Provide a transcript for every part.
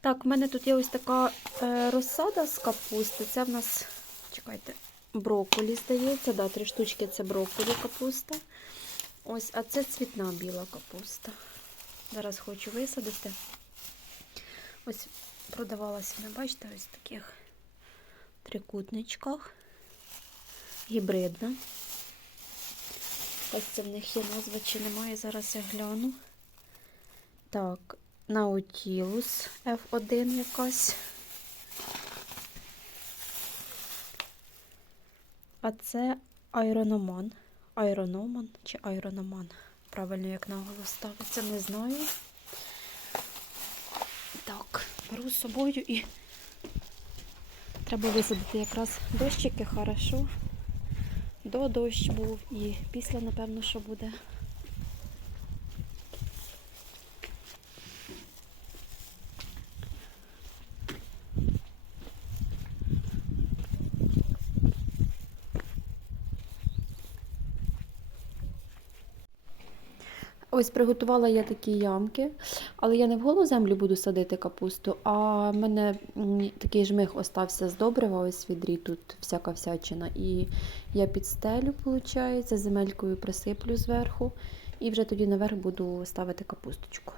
Так, в мене тут є ось така е, розсада з капусти. Це в нас, чекайте, брокколі, здається. Да, три штучки це брокколі капуста. Ось, а це цвітна біла капуста. Зараз хочу висадити. Ось продавалася, вона, бачите, ось в таких трикутничках. Гібридна. Ось це в них є назва чи немає, зараз я гляну. Так, Наутілус F1 якась. А це Айрономан. Айрономан чи Айрономан. Правильно, як наголос ставиться, не знаю. Так, беру з собою і треба висадити якраз дощики, хорошо. До дощ був і після, напевно, що буде. Ось приготувала я такі ямки, але я не в голу землю буду садити капусту, а в мене такий жмих остався з добрива, ось відрі тут всяка всячина. І я підстелю, виходить, земелькою присиплю зверху, і вже тоді наверх буду ставити капусточку.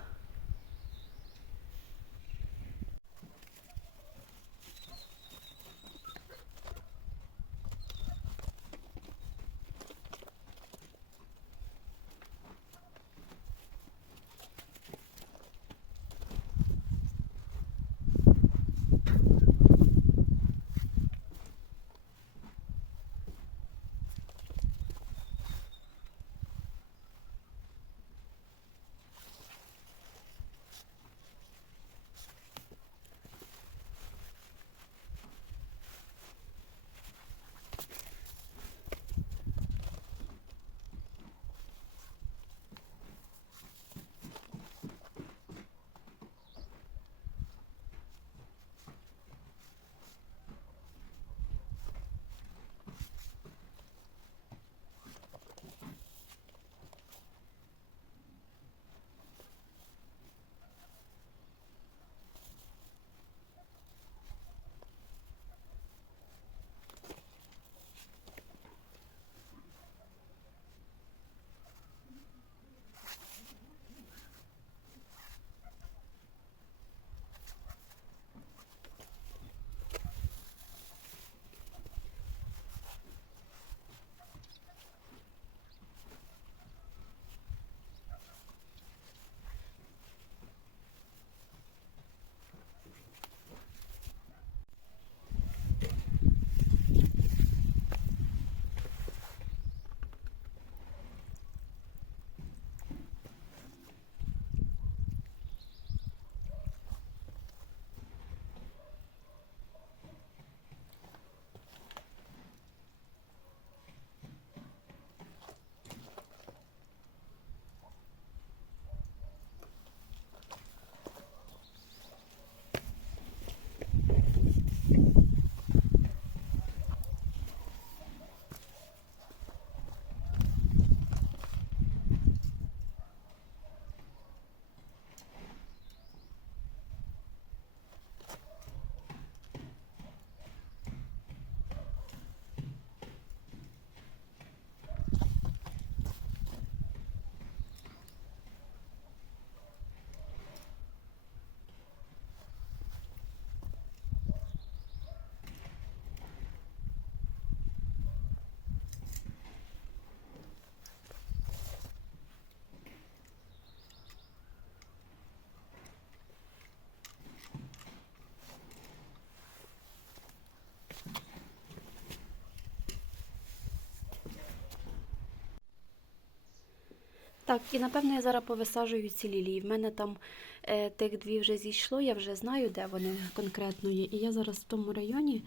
Так, і напевно я зараз повисаджую ці лілії. В мене там е, тих дві вже зійшло, я вже знаю, де вони конкретно є. І я зараз в тому районі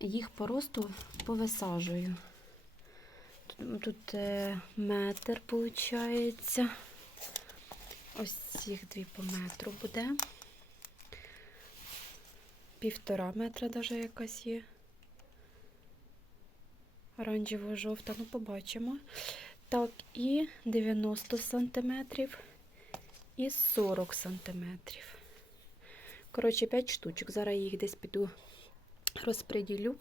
їх по росту повисаджую. Тут, тут е, метр, виходить. Ось цих дві по метру буде. Півтора метра навіть якась є. Оранжево-жовта, ну побачимо. Так, і 90 сантиметрів, і 40 сантиметрів. Коротше, 5 штучок. Зараз я їх десь піду розпреділю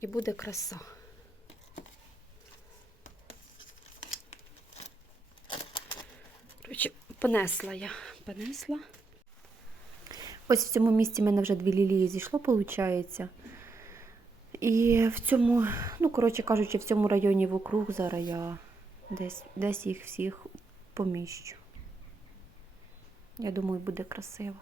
і буде краса. Коротше, понесла я. Понесла. Ось в цьому місці в мене вже дві лілії зійшло, виходить. І в цьому, ну, коротше кажучи, в цьому районі вокруг зараз я десь, десь їх всіх поміщу. Я думаю, буде красиво.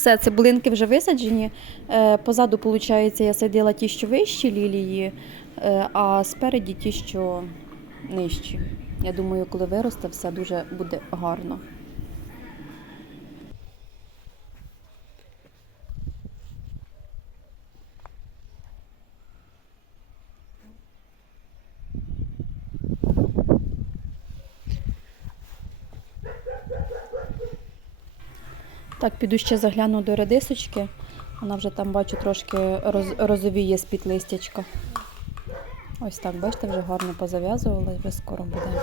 Все, цибулинки вже висаджені. Е, Позаду, виходить, я садила ті, що вищі лілії, е, а спереді ті, що нижчі. Я думаю, коли виросте, все дуже буде гарно. Так, піду ще загляну до редисочки. Вона вже там, бачу, трошки роз, розовіє з-під листячка. Ось так, бачите, вже гарно позав'язувалась, вже скоро буде.